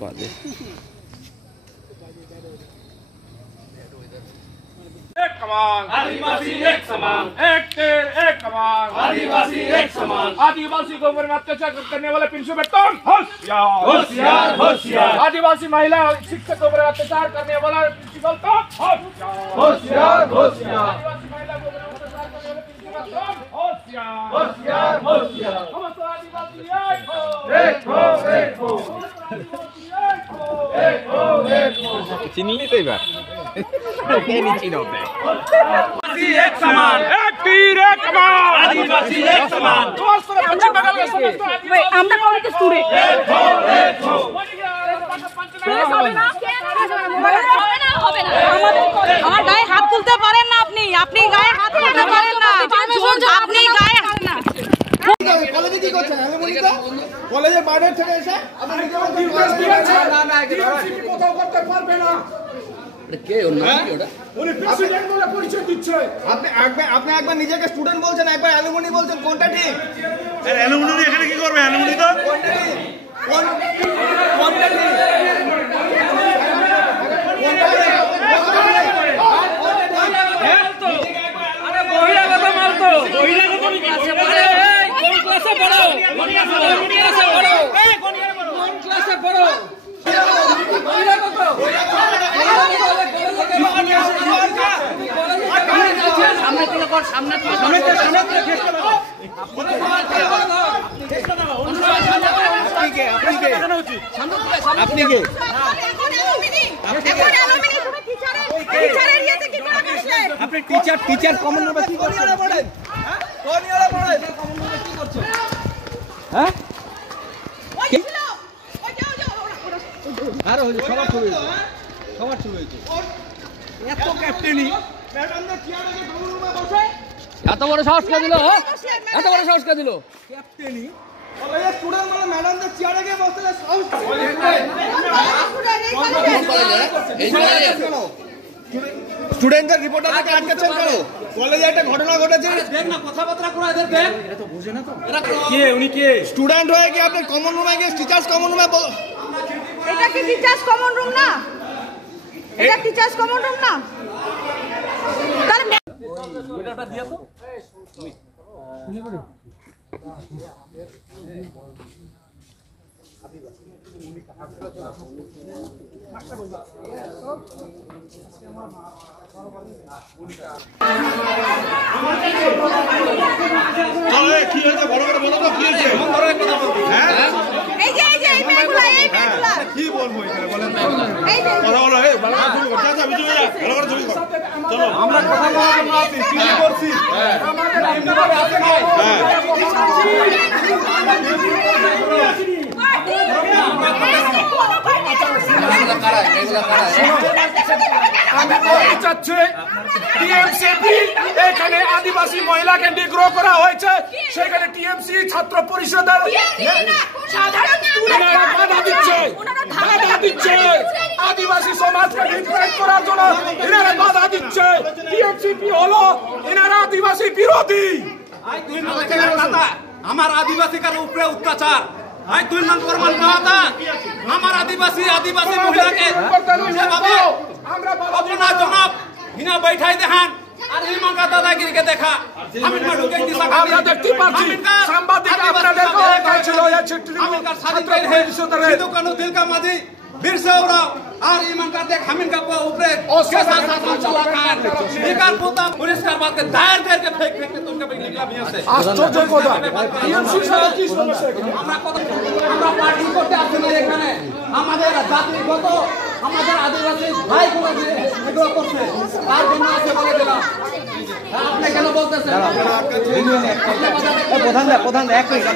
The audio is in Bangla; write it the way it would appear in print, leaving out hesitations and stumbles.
बाजे एक कमान आदिवासी एक समान, एक तीर एक कमान आदिवासी एक समान। आदिवासी को ऊपर में अत्याचार करने वाले प्रिंसिपल होशियार होशियार होशियार। आदिवासी महिला शिक्षक को ऊपर अत्याचार करने वाला प्रिंसिपल होशियार होशियार। आदिवासी महिला को ऊपर अत्याचार करने वाले प्रिंसिपल होशियार होशियार होशियार। समस्त आदिवासी एक हो एक हो एक हो एक हो एक हो। चिन्ह तो बार नहीं चिन्ह एक समान, एक तीर एक कमान आदिवासी एक समान। আমরা কলেজে স্টুডেন্ট আমার গায়ে হাত তুলতে পারেন না আপনি, আপনি গায়ে হাত তুলতে পারেন না, আপনি গায়ে হাত না। কলেজে কি করছেন? অ্যালুমিনিয়াম কলেজে বাইরে থেকে এসে আপনি কোথাও করতে পারবে না। কে ওর নাম কি ওটা? উনি প্রেসিডেন্ট বলে পরিচয় দিচ্ছে। আপনি একবার নিজেকে স্টুডেন্ট বলছেন, একবার অ্যালুমিনি বলছেন, কোনটা ঠিক? অ্যালুমিনি এখানে কি করবে? অ্যালুমিনি তো কোনটা ঠিক? কোনটা ঠিক? আরে বহিরাগত মাল তো, বহিরাগত ক্লাসে পড়ো, কোন ক্লাসে পড়ো, কোন ক্লাসে পড়ো, কোন ক্লাসে পড়ো। সামনে থেকে কর, সামনে থেকে সামনে থেকে আপনি কে? আপনি টিচার কমন রুমে কি করছেন? কোন ইয়ারে পড়েন? কমন রুমে কি করছেন? হ্যাঁ আরে হইছে সবার শুরু হয়েছে, সবার শুরু হয়েছে। এত ক্যাপ্টেনি ম্যাডামদের চেয়ারে যে কমন রুমে বসে এত বড় সাহস কে দিল? এত বড় সাহস কে দিল? ক্যাপ্টেনি কলেজের স্টুডেন্ট মানে ম্যাডামদের চেয়ারে গিয়ে বসতে সাহস স্টুডেন্টদের রিপোর্টারকে আটকাচ্ছেন কেন? কলেজে একটা ঘটনা ঘটেছে, দেখ না কথাবার্তা করে এদের দেখ। এটা তো বুঝে না তো। কে উনি কে? স্টুডেন্ট হয়ে কি আপনি কমন রুমে গিয়ে টিচার্স কমন রুমে এটা কি টিচার্স কমন রুম না? এটা টিচার্স কমন রুম না? তাহলে ওটা দিয়া তো কি হয়েছে? বড় বড় বলো তো কি হয়েছে? এই যে এই মেয়েগুলা কি বলবো এখানে বলেন তো? এই যে কথা বলো, এই ভালো করে শুরু কর, চাচা ভিতরে যা, ভালো করে শুরু কর। চলো আমরা কথা বলার জন্য আসি, চিঠি করছি, আমাদের এমনিভাবে আসে না। আমি বলতে চাচ্ছি টিএমসিপি এখানে আদিবাসী মহিলাকে নিগ্রহ করা হয়েছে, সেখানে টিএমসি ছাত্র পরিষদের বাধা দিচ্ছে আদিবাসী সমাজকে ডিফেন্ড করার জন্য এনারা বাধা দিচ্ছে। টিএমসিপি হলো এনারা আদিবাসী বিরোধী। আমার আদিবাসী কার উপরে অত্যাচার আই 2 নম্বর মান পাওয়া আমার আদিবাসী মহিলাকে আমরা अपना जनाब हिना बैठाई देहान আর এই মাঙ্গা দাদাগিরিকে দেখা আমি না ঢুকে দিছা আমরা দেখতে পাচ্ছি সাংবাদিক আপনাদেরকে দেখাচ্ছিল এই চিত্রটি ছাত্র পরিষদের দোকানো দিল কা মাঝি बिरसा उड़ा और ईमान का देख हमिन का ऊपरे के साथ चला खान निकाल पोता पुलिस का बात दायर करके फेंक के तुमके पे निकला बिया से আশ্চর্য কথা টিএমসি সাথে কি সমস্যা? আমরা পার্টি করতে আসছি না এখানে আমাদের জাতিগত আমাদের আদিবাসী ভাইগুলো যে এগুলো করছে তার জন্য আছে বলে দিলাম। আপনি কেন বলতেছেন? প্রধান এক মিনিট